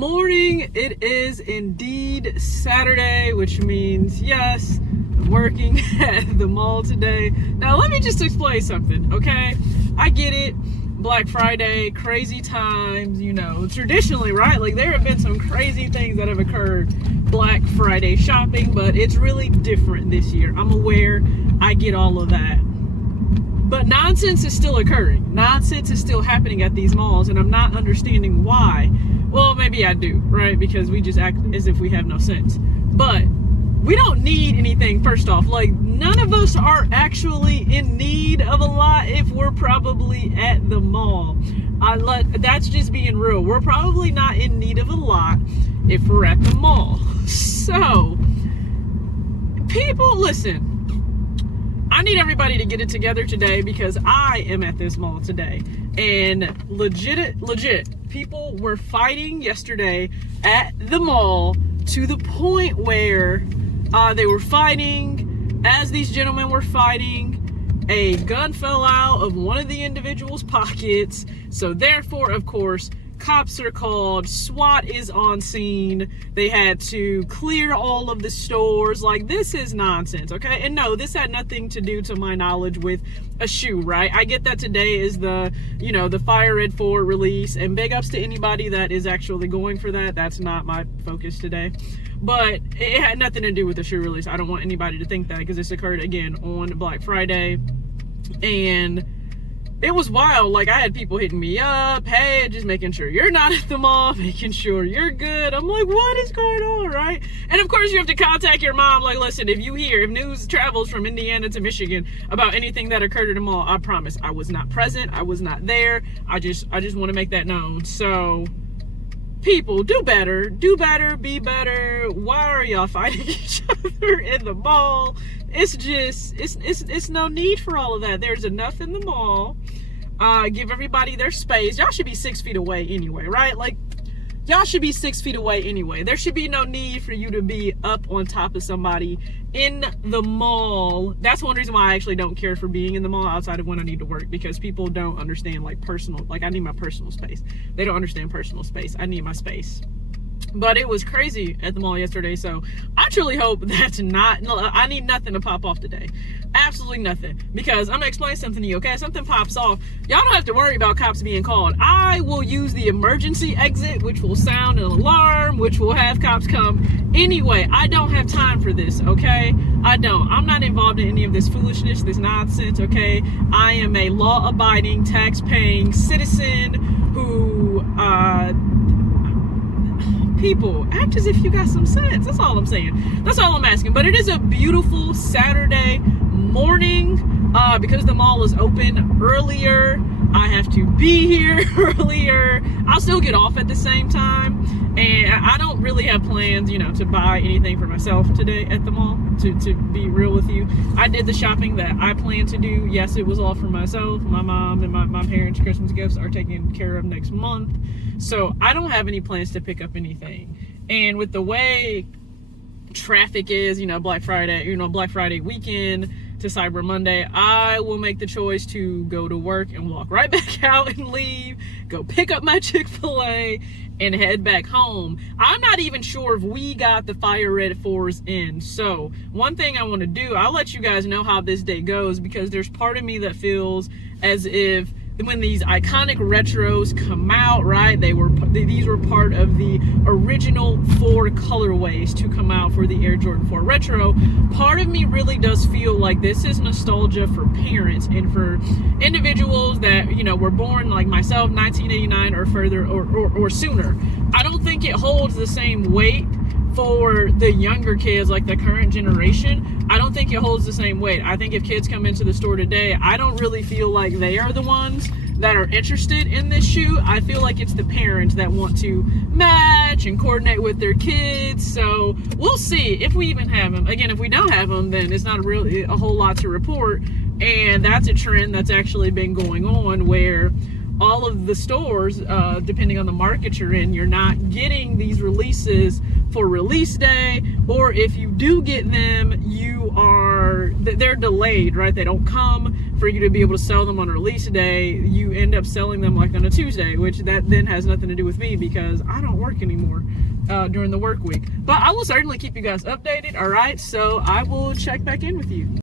morning. It is indeed Saturday, which means yes, I'm working at the mall today. Now let me just explain something, okay? I get it, Black Friday, crazy times, you know, traditionally, right? Like there have been some crazy things that have occurred Black Friday shopping, but it's really different this year. I'm aware, I get all of that. But nonsense is still occurring. Nonsense is still happening at these malls, and I'm not understanding why. Well, maybe I do, right? Because we just act as if we have no sense. But we don't need anything, first off. Like, none of us are actually in need of a lot if we're probably at the mall. That's just being real. We're probably not in need of a lot if we're at the mall. So, people, listen. I need everybody to get it together today because I am at this mall today. And legit, people were fighting yesterday at the mall to the point where they were fighting. As these gentlemen were fighting, a gun fell out of one of the individuals' pockets. So therefore, of course, cops are called, SWAT is on scene, they had to clear all of the stores. Like, this is nonsense, okay? And no, this had nothing to do, to my knowledge, with a shoe, right? I get that today is the, you know, the Fire Red 4 release, and big ups to anybody that is actually going for that. That's not my focus today. But it had nothing to do with the shoe release. I don't want anybody to think that, because this occurred, again, on Black Friday. And it was wild. Like, I had people hitting me up, hey, just making sure you're not at the mall, making sure you're good. I'm like, what is going on, right? And of course you have to contact your mom, like, listen, if news travels from Indiana to Michigan about anything that occurred at the mall, I promise I was not present, I was not there. I just want to make that known. So people, do better, be better. Why are y'all fighting each other in the mall? It's just, it's no need for all of that. There's enough in the mall. Give everybody their space. Y'all should be 6 feet away anyway, right? Like, y'all should be 6 feet away anyway. There should be no need for you to be up on top of somebody in the mall. That's one reason why I actually don't care for being in the mall outside of when I need to work, because people don't understand, like, personal, like, I need my personal space. They don't understand personal space. I need my space. But it was crazy at the mall yesterday, so I truly hope that's not, I need nothing to pop off today. Absolutely nothing. Because I'm going to explain something to you, okay? If something pops off, y'all don't have to worry about cops being called. I will use the emergency exit, which will sound an alarm, which will have cops come. Anyway, I don't have time for this, okay? I don't. I'm not involved in any of this foolishness, this nonsense, okay? I am a law-abiding, tax-paying citizen who, people, act as if you got some sense. That's all I'm saying. That's all I'm asking. But it is a beautiful Saturday morning. Because the mall is open earlier, I have to be here earlier. I'll still get off at the same time. And I don't really have plans, you know, to buy anything for myself today at the mall, to be real with you. I did the shopping that I planned to do. Yes, it was all for myself. My mom and my parents' Christmas gifts are taken care of next month. So I don't have any plans to pick up anything. And with the way traffic is, you know, Black Friday weekend to Cyber Monday, I will make the choice to go to work and walk right back out and leave, go pick up my Chick-fil-A and head back home. I'm not even sure if we got the Fire Red 4s in. So one thing I want to do, I'll let you guys know how this day goes, because there's part of me that feels as if when these iconic retros come out, right, these were part of the original 4 colorways to come out for the Air Jordan 4 Retro. Part of me really does feel like this is nostalgia for parents and for individuals that, you know, were born like myself, 1989 or further or sooner. I don't think it holds the same weight for the younger kids, like the current generation. I don't think it holds the same weight. I think if kids come into the store today, I don't really feel like they are the ones that are interested in this shoe. I feel like it's the parents that want to match and coordinate with their kids. So we'll see if we even have them. Again, if we don't have them, then it's not really a whole lot to report. And that's a trend that's actually been going on, where all of the stores, depending on the market you're in, you're not getting these releases for release day, or if you do get them, they're delayed, right? They don't come for you to be able to sell them on release day, you end up selling them like on a Tuesday, which that then has nothing to do with me because I don't work anymore during the work week. But I will certainly keep you guys updated. All right, so I will check back in with you.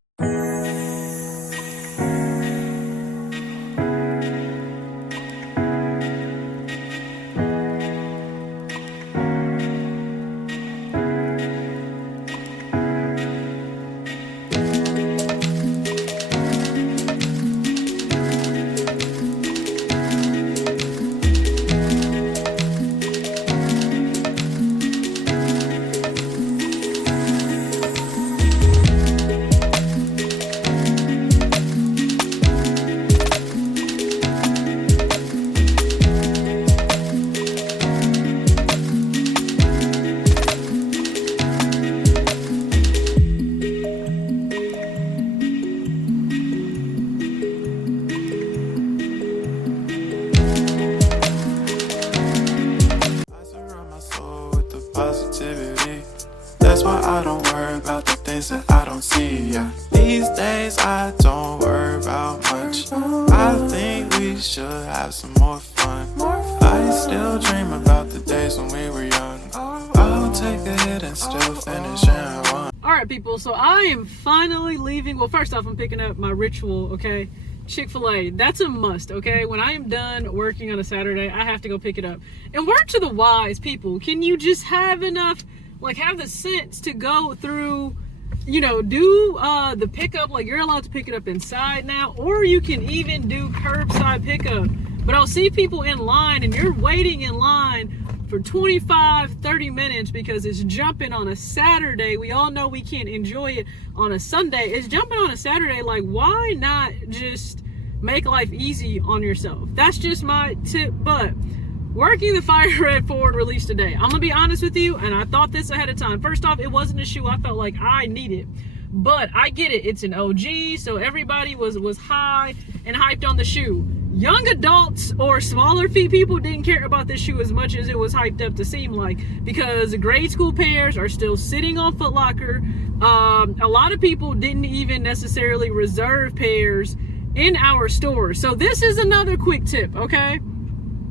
Positivity. That's why I don't worry about the things that I don't see. Yeah. These days I don't worry about much. I think we should have some more fun. I still dream about the days when we were young. I'll take a hit and still finish in one. Alright people, so I am finally leaving. Well, first off, I'm picking up my ritual, okay? Chick-fil-A, that's a must, okay? When I am done working on a Saturday, I have to go pick it up. And word to the wise people, can you just have enough, like have the sense to go through, you know, do the pickup, like you're allowed to pick it up inside now, or you can even do curbside pickup. But I'll see people in line and you're waiting in line for 25-30 minutes because it's jumping on a Saturday. We all know we can't enjoy it on a Sunday. It's jumping on a Saturday. Like, why not just make life easy on yourself? That's just my tip. But working the Fire Red Forward release today, I'm gonna be honest with you, and I thought this ahead of time. First off, it wasn't a shoe I felt like I needed, but I get it, it's an OG, so everybody was high and hyped on the shoe. Young adults or smaller feet people didn't care about this shoe as much as it was hyped up to seem like, because grade school pairs are still sitting on Foot Locker. A lot of people didn't even necessarily reserve pairs in our stores. So this is another quick tip, okay?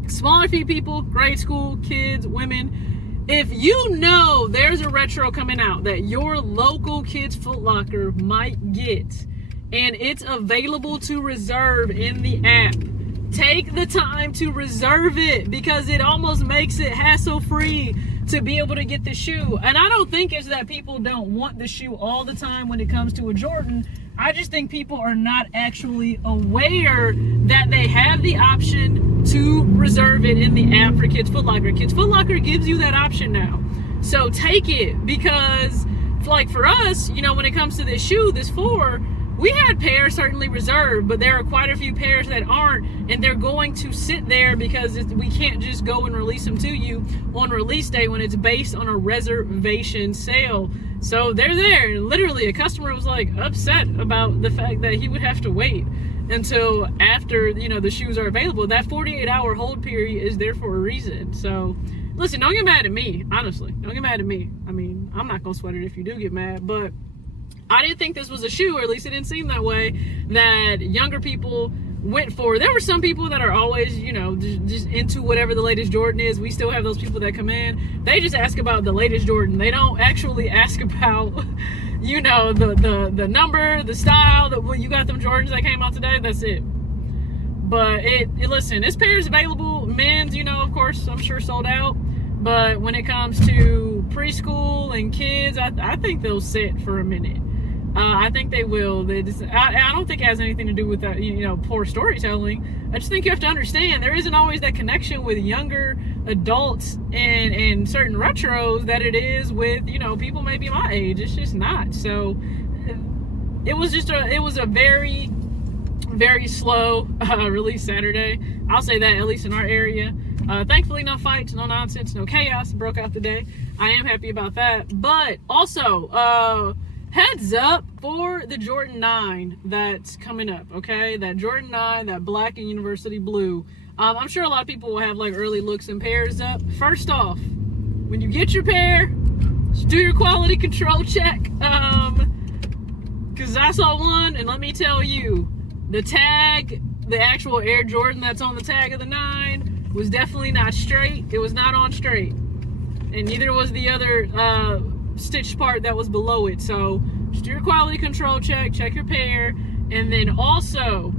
Smaller feet people, grade school, kids, women, if you know there's a retro coming out that your local Kids Foot Locker might get, and it's available to reserve in the app, take the time to reserve it, because it almost makes it hassle-free to be able to get the shoe. And I don't think it's that people don't want the shoe all the time when it comes to a Jordan. I just think people are not actually aware that they have the option to reserve it in the app for Kids Foot Locker. Kids Foot Locker gives you that option now. So take it, because like for us, you know, when it comes to this shoe, this 4, we had pairs certainly reserved, but there are quite a few pairs that aren't, and they're going to sit there because we can't just go and release them to you on release day when it's based on a reservation sale. So they're there, and literally a customer was like upset about the fact that he would have to wait until after, you know, the shoes are available. That 48-hour hold period is there for a reason. So listen, don't get mad at me, honestly. Don't get mad at me. I mean, I'm not gonna sweat it if you do get mad, but I didn't think this was a shoe, or at least it didn't seem that way, that younger people went for. There were some people that are always, you know, just into whatever the latest Jordan is. We still have those people that come in, they just ask about the latest Jordan. They don't actually ask about, you know, the number, the style, that you got them Jordans that came out today, that's it. But listen, this pair is available. Men's, you know, of course, I'm sure sold out. But when it comes to preschool and kids, I think they'll sit for a minute. I think they will. I don't think it has anything to do with that, you know, poor storytelling. I just think you have to understand there isn't always that connection with younger adults and certain retros that it is with, you know, people maybe my age. It's just not. So it was a very, very slow release Saturday. I'll say that, at least in our area. Thankfully, no fights, no nonsense, no chaos broke out today. I am happy about that. But also, heads up for the Jordan 9 that's coming up, okay? That Jordan 9, that black and university blue. I'm sure a lot of people will have like early looks and pairs up. First off, when you get your pair, just do your quality control check. Because I saw one, and let me tell you, The tag, the actual Air Jordan that's on the tag of the 9 was definitely not straight. It was not on straight. And neither was the other stitched part that was below it. So just do your quality control check your pair, and then also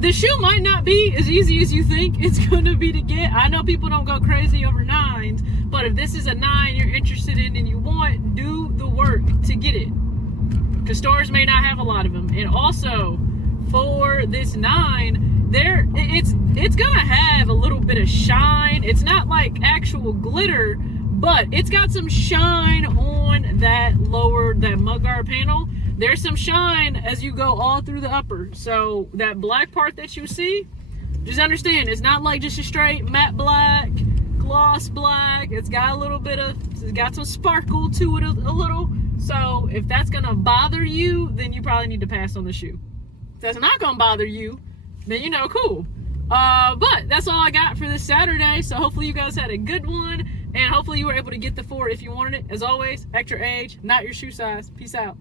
the shoe might not be as easy as you think it's going to be to get. I know people don't go crazy over 9s, but if this is a 9 you're interested in and you want, do the work to get it, because stores may not have a lot of them. And also for this 9, it's gonna have a little bit of shine. It's not like actual glitter, but it's got some shine on that mudguard panel. There's some shine as you go all through the upper. So that black part that you see, just understand it's not like just a straight matte black, gloss black. It's got some sparkle to it a little. So if that's gonna bother you, then you probably need to pass on the shoe. If that's not gonna bother you, then cool. But that's all I got for this Saturday. So hopefully you guys had a good one, and hopefully you were able to get the 4 if you wanted it. As always, act your age, not your shoe size. Peace out.